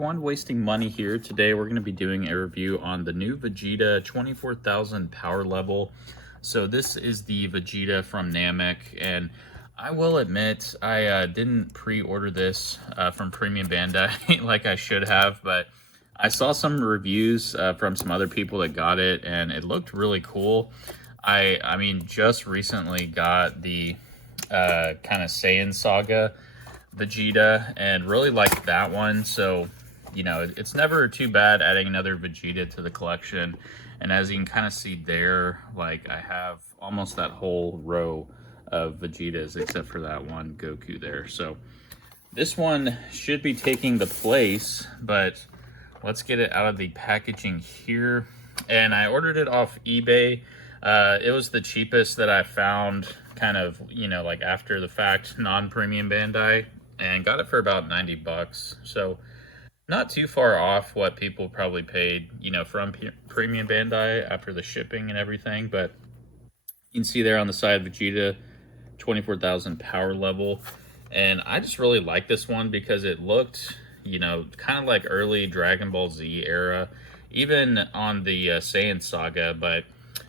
everyone, wasting money here. Today we're going to be doing a review on the new Vegeta 24,000 power level. So this is the Vegeta from Namek, and I will admit I didn't pre-order this from Premium Bandai like I should have, but I saw some reviews from some other people that got it, and it looked really cool. I mean, just recently got the kind of Saiyan Saga Vegeta and really liked that one. So, you know, it's never too bad adding another Vegeta to the collection. And as you can kind of see there, like I have almost that whole row of Vegetas except for that one Goku there. So this one should be taking the place, but let's get it out of the packaging here. And I ordered it off eBay. It was the cheapest that I found, kind of, you know, like after the fact, non-premium Bandai, and got it for about 90 bucks. So not too far off what people probably paid, you know, from premium Bandai after the shipping and everything. But you can see there on the side, Vegeta 24,000 power level. And I just really like this one because it looked, you know, kind of like early Dragon Ball Z era, even on the Saiyan Saga, but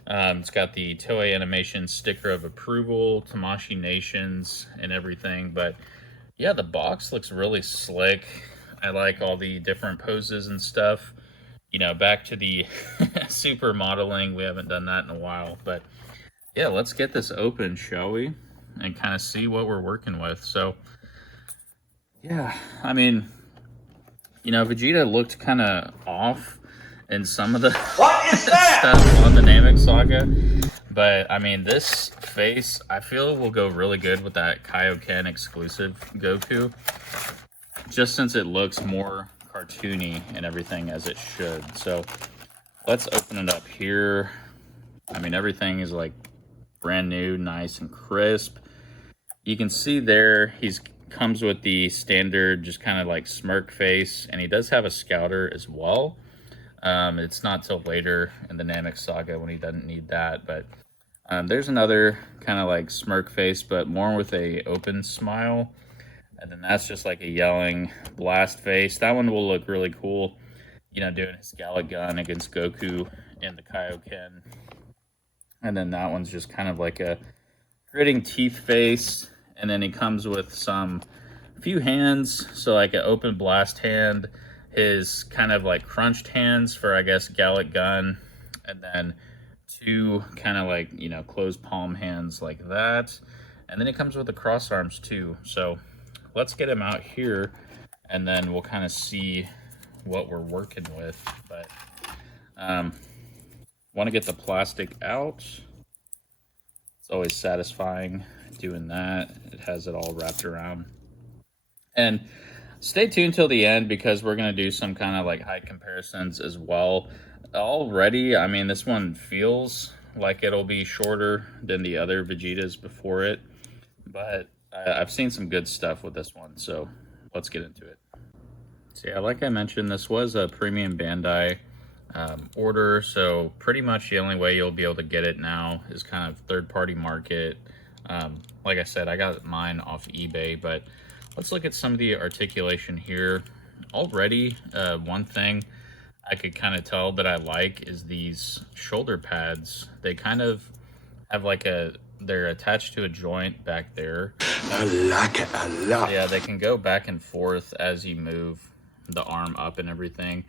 it's got the Toei Animation sticker of approval, Tamashii Nations, and everything. But yeah, the box looks really slick. I like all the different poses and stuff. You know, back to the super modeling. We haven't done that in a while. But yeah, let's get this open, shall we? And kind of see what we're working with. So yeah, I mean, you know, Vegeta looked kind of off in some of the stuff on the Namek Saga. But, I mean, this face, I feel will go really good with that Kaioken exclusive Goku. Just since it looks more cartoony and everything as it should. So, let's open it up here. I mean, everything is, like, brand new, nice and crisp. You can see there, he's comes with the standard, just kind of like smirk face. And he does have a scouter as well. It's not till later in the Namek Saga when he doesn't need that, but there's another kind of like smirk face, but more with a open smile. And then that's just like a yelling blast face. That one will look really cool, you know, doing his Galick Gun against Goku and the Kaioken. And then that one's just kind of like a gritting teeth face. And then he comes with some few hands, so like an open blast hand, his kind of like crunched hands for, I guess, Galick Gun, and then two kind of like, you know, closed palm hands like that. And then it comes with the cross arms too. So let's get him out here and then we'll kind of see what we're working with. But want to get the plastic out. It's always satisfying doing that. It has it all wrapped around. And stay tuned till the end because we're going to do some kind of like height comparisons as well. Already, I mean, this one feels like it'll be shorter than the other Vegetas before it. But I've seen some good stuff with this one, so let's get into it. So yeah, like I mentioned, this was a premium Bandai order. So pretty much the only way you'll be able to get it now is kind of third-party market. Like I said, I got mine off eBay, but let's look at some of the articulation here. Already, one thing I could kind of tell that I like is these shoulder pads. They kind of have like they're attached to a joint back there. I like it a lot. Yeah, they can go back and forth as you move the arm up and everything.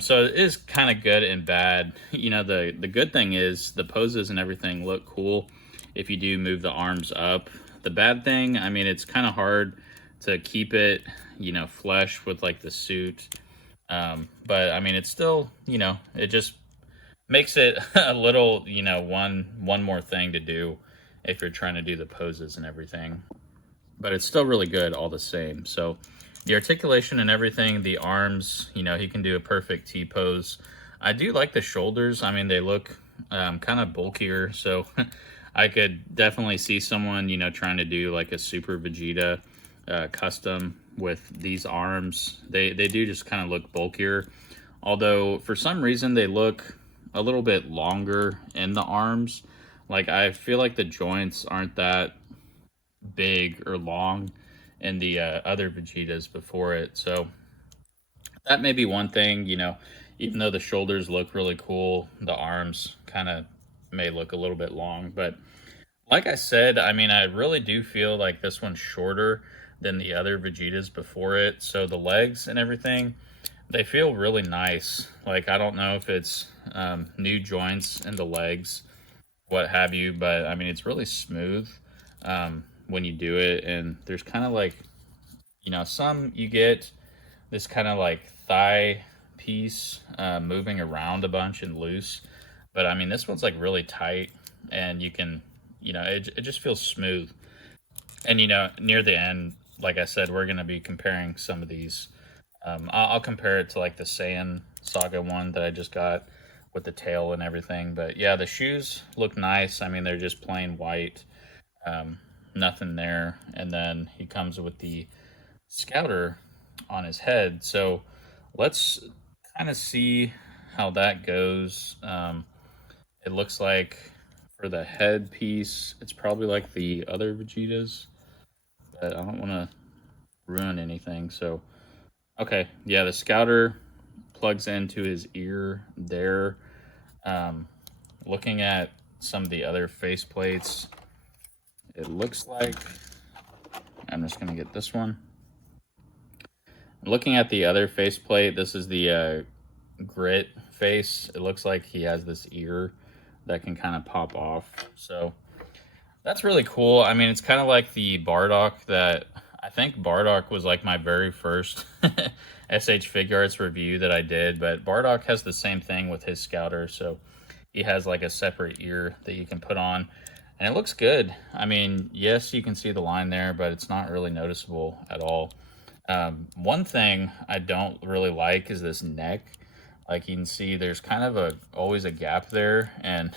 So it is kind of good and bad. You know, the good thing is the poses and everything look cool if you do move the arms up. The bad thing, I mean, it's kind of hard to keep it, you know, flush with like the suit. But I mean, it's still, you know, it just makes it a little, you know, one more thing to do if you're trying to do the poses and everything. But it's still really good all the same. So the articulation and everything, the arms, you know, he can do a perfect T-pose. I do like the shoulders. I mean, they look kind of bulkier. So I could definitely see someone, you know, trying to do like a Super Vegeta custom with these arms. They do just kind of look bulkier. Although, for some reason, they look a little bit longer in the arms. Like, I feel like the joints aren't that big or long in the other Vegetas before it. So that may be one thing, you know, even though the shoulders look really cool, the arms kind of may look a little bit long. But like I said, I mean, I really do feel like this one's shorter than the other Vegetas before it. So the legs and everything, they feel really nice. Like, I don't know if it's new joints in the legs, what have you, but I mean, it's really smooth when you do it. And there's kind of like, you know, some you get this kind of like thigh piece moving around a bunch and loose. But I mean, this one's like really tight, and you can, you know, it just feels smooth. And, you know, near the end, like I said, we're going to be comparing some of these. I'll compare it to like the Saiyan Saga one that I just got with the tail and everything. But yeah, the shoes look nice. I mean, they're just plain white, nothing there. And then he comes with the scouter on his head. So let's kind of see how that goes. It looks like for the head piece, it's probably like the other Vegetas, but I don't want to ruin anything. So, okay, yeah, the scouter plugs into his ear there. Um, Looking at some of the other face plates, it looks like I'm just going to get this one. Looking at the other faceplate, this is the grit face. It looks like he has this ear that can kind of pop off. So that's really cool. I mean, it's kind of like the Bardock that I think Bardock was like my very first SH Figuarts review that I did. But Bardock has the same thing with his scouter. So he has like a separate ear that you can put on. And it looks good. I mean, yes, you can see the line there, but it's not really noticeable at all. One thing I don't really like is this neck. Like you can see there's kind of always a gap there, and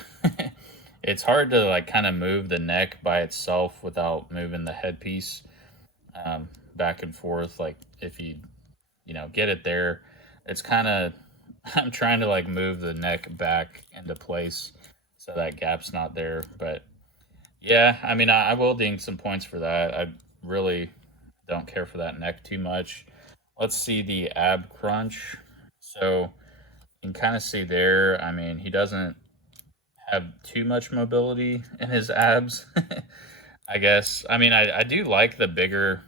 it's hard to like kind of move the neck by itself without moving the headpiece back and forth. Like if you know, get it there, it's kind of I'm trying to like move the neck back into place so that gap's not there. But yeah, I mean, I will ding some points for that. I really don't care for that neck too much. Let's see the ab crunch. So you can kind of see there, I mean, he doesn't have too much mobility in his abs, I guess. I mean, I do like the bigger,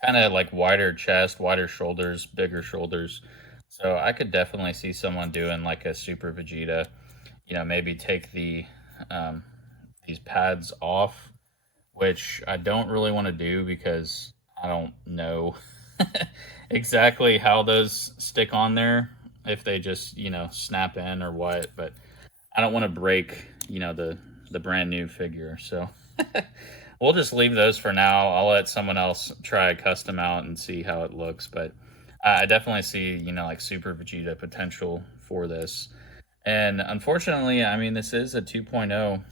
kind of like wider chest, wider shoulders, bigger shoulders. So I could definitely see someone doing like a Super Vegeta, you know, maybe take um, these pads off, which I don't really want to do because I don't know exactly how those stick on there, if they just, you know, snap in or what. But I don't want to break, you know, the brand new figure. So we'll just leave those for now. I'll let someone else try a custom out and see how it looks. But I definitely see, you know, like Super Vegeta potential for this. And unfortunately, I mean, this is a 2.0,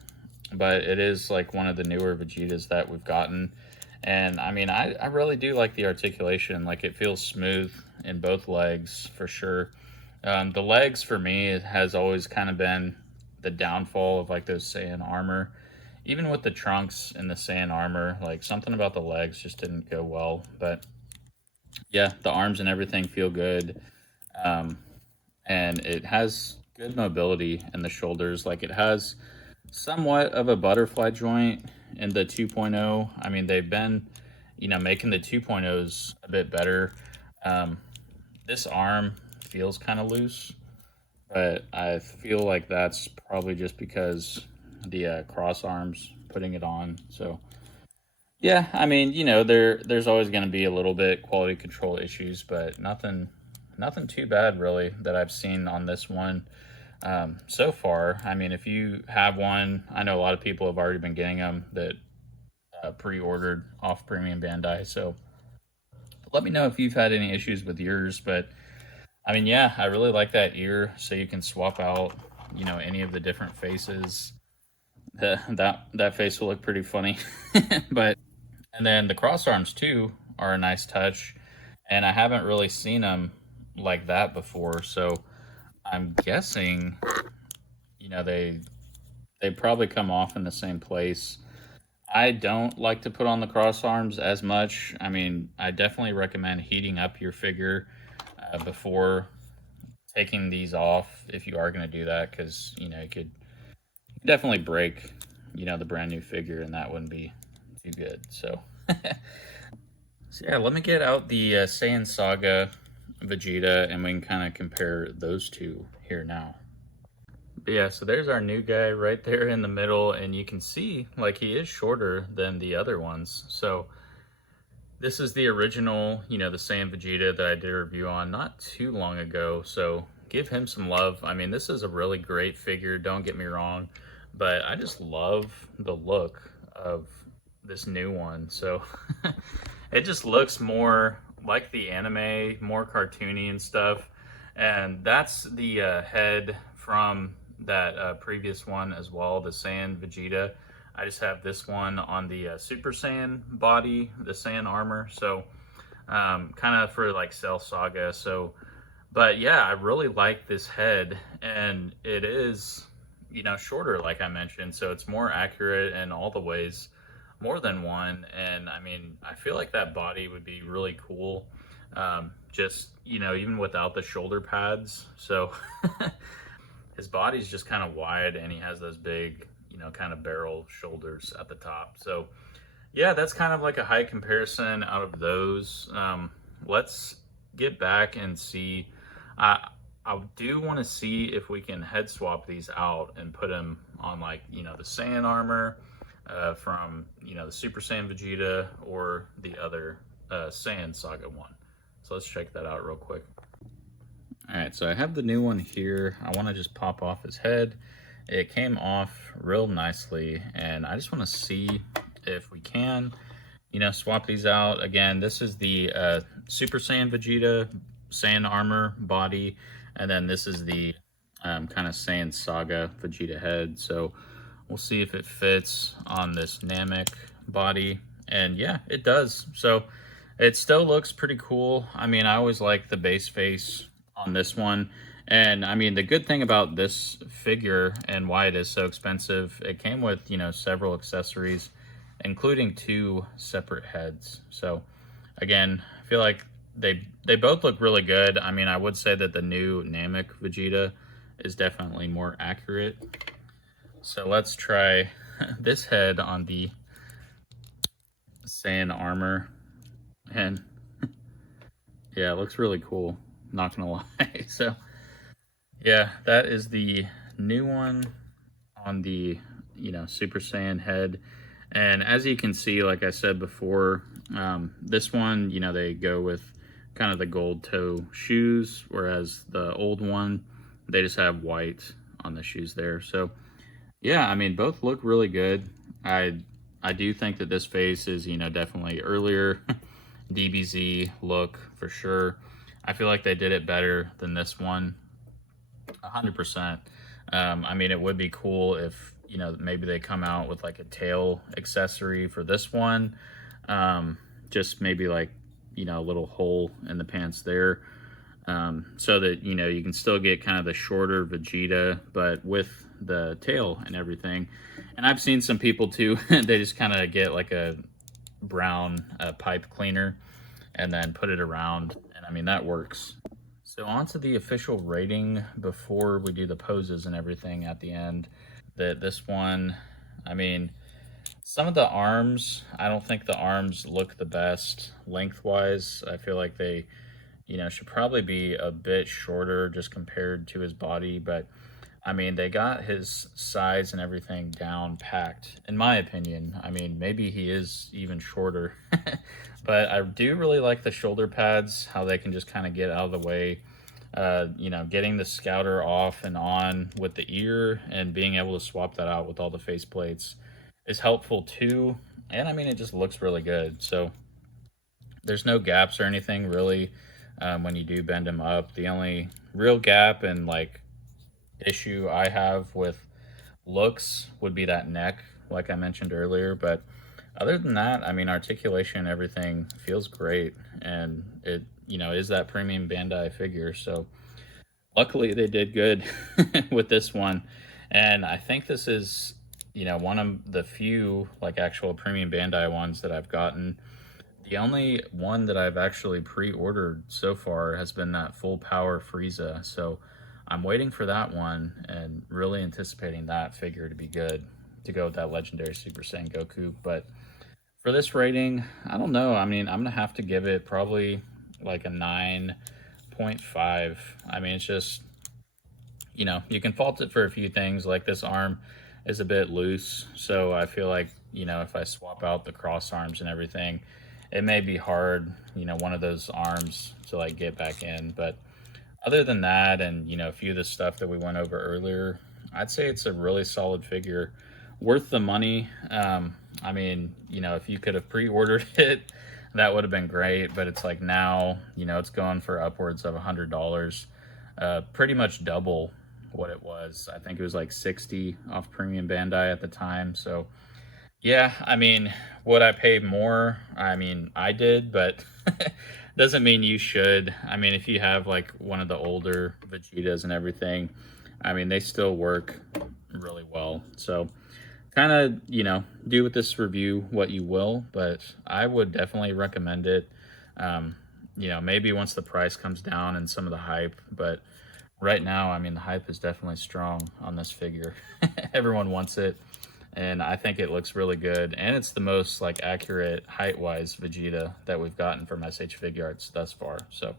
but it is like one of the newer Vegetas that we've gotten. And I mean, I really do like the articulation. Like it feels smooth in both legs for sure. The legs for me, it has always kind of been the downfall of like those Saiyan armor. Even with the trunks and the Saiyan armor, like something about the legs just didn't go well. But yeah, the arms and everything feel good. Um, and it has good mobility in the shoulders. Like it has somewhat of a butterfly joint in the 2.0. I mean, they've been, you know, making the 2.0s a bit better. This arm feels kind of loose, but I feel like that's probably just because the cross arms putting it on. So yeah, I mean, you know, there's always going to be a little bit quality control issues, but nothing too bad really that I've seen on this one so far. I mean, if you have one, I know a lot of people have already been getting them that pre-ordered off Premium Bandai. So let me know if you've had any issues with yours. But I mean, yeah, I really like that ear, so you can swap out, you know, any of the different faces. That face will look pretty funny, but and then the cross arms too are a nice touch, and I haven't really seen them like that before. So I'm guessing, you know, they probably come off in the same place. I don't like to put on the cross arms as much. I mean, I definitely recommend heating up your figure before taking these off, if you are going to do that, because you know you could definitely break, you know, the brand new figure, and that wouldn't be too good. So, so yeah, let me get out the Saiyan Saga Vegeta, and we can kind of compare those two here now. But yeah, so there's our new guy right there in the middle, and you can see like he is shorter than the other ones. So this is the original, you know, the Saiyan Vegeta that I did a review on not too long ago. So give him some love. I mean, this is a really great figure, don't get me wrong, but I just love the look of this new one. So it just looks more like the anime, more cartoony and stuff. And that's the head from that previous one as well, the Saiyan Vegeta. I just have this one on the Super Saiyan body, the Saiyan armor. So kind of for like Cell Saga. So, but yeah, I really like this head, and it is, you know, shorter, like I mentioned. So it's more accurate in all the ways, more than one. And I mean, I feel like that body would be really cool. Just, you know, even without the shoulder pads. So his body's just kind of wide, and he has those big, you know, kind of barrel shoulders at the top. So yeah, that's kind of like a height comparison out of those. Let's get back and see. I do want to see if we can head swap these out and put them on, like, you know, the Saiyan armor from, you know, the Super Saiyan Vegeta, or the other Saiyan Saga one. So let's check that out real quick. All right, so I have the new one here. I want to just pop off his head. It came off real nicely, and I just want to see if we can, you know, swap these out. Again, this is the Super Saiyan Vegeta, Saiyan armor body, and then this is the kind of Saiyan Saga Vegeta head. So we'll see if it fits on this Namek body, and yeah, it does. So it still looks pretty cool. I mean, I always like the base face on this one. And I mean, the good thing about this figure and why it is so expensive, it came with, you know, several accessories, including 2 separate heads. So again, I feel like they both look really good. I mean, I would say that the new Namek Vegeta is definitely more accurate. So let's try this head on the Saiyan armor, and yeah, it looks really cool, not gonna lie. So yeah, that is the new one on the, you know, Super Saiyan head. And as you can see, like I said before, this one, you know, they go with kind of the gold toe shoes, whereas the old one, they just have white on the shoes there. So yeah, I mean, both look really good. I do think that this face is, you know, definitely earlier DBZ look for sure. I feel like they did it better than this one, 100%. I mean, it would be cool if, you know, maybe they come out with like a tail accessory for this one. Just maybe like, you know, a little hole in the pants there. So that, you know, you can still get kind of the shorter Vegeta, but with the tail and everything. And I've seen some people too, they just kind of get like a brown pipe cleaner and then put it around. And I mean, that works. So on to the official rating before we do the poses and everything at the end. This one, I mean, some of the arms, I don't think the arms look the best lengthwise. I feel like they, you know, should probably be a bit shorter just compared to his body. But I mean, they got his size and everything down packed, in my opinion. I mean, maybe he is even shorter. But I do really like the shoulder pads, how they can just kind of get out of the way. You know, getting the scouter off and on with the ear and being able to swap that out with all the face plates is helpful too. And I mean, it just looks really good. So there's no gaps or anything really when you do bend him up. The only real gap and like issue I have with looks would be that neck, like I mentioned earlier. But other than that, I mean, articulation and everything feels great, and it, you know, is that premium Bandai figure. So luckily they did good with this one. And I think this is, you know, one of the few like actual premium Bandai ones that I've gotten The only one that I've actually pre-ordered so far has been that full power Frieza. So I'm waiting for that one and really anticipating that figure to be good to go with that legendary Super Saiyan Goku. But for this rating, I don't know. I mean, I'm gonna have to give it probably like a 9.5. I mean, it's just, you can fault it for a few things. Like this arm is a bit loose, so I feel like, if I swap out the cross arms and everything, it may be hard, one of those arms to like get back in. But other than that, and a few of the stuff that we went over earlier, I'd say it's a really solid figure, worth the money. I mean, if you could have pre-ordered it, that would have been great. But it's like now, it's going for upwards of $100, pretty much double what it was. I think it was like 60 off Premium Bandai at the time. So yeah, I mean, would I pay more? I mean, I did, but doesn't mean you should. I mean, if you have like one of the older Vegetas and everything, I mean, they still work really well. So kind of, do with this review what you will, but I would definitely recommend it. Maybe once the price comes down and some of the hype, but right now, I mean, the hype is definitely strong on this figure. Everyone wants it, and I think it looks really good. And it's the most like accurate height-wise Vegeta that we've gotten from SH Figuarts thus far. So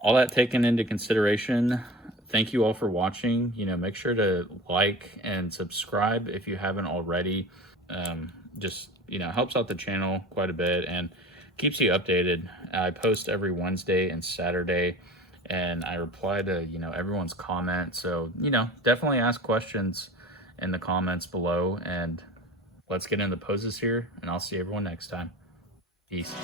all that taken into consideration, thank you all for watching. Make sure to like and subscribe if you haven't already. Just, helps out the channel quite a bit and keeps you updated. I post every Wednesday and Saturday, and I reply to, everyone's comment. So, definitely ask questions in the comments below, and let's get into the poses here, and I'll see everyone next time. Peace.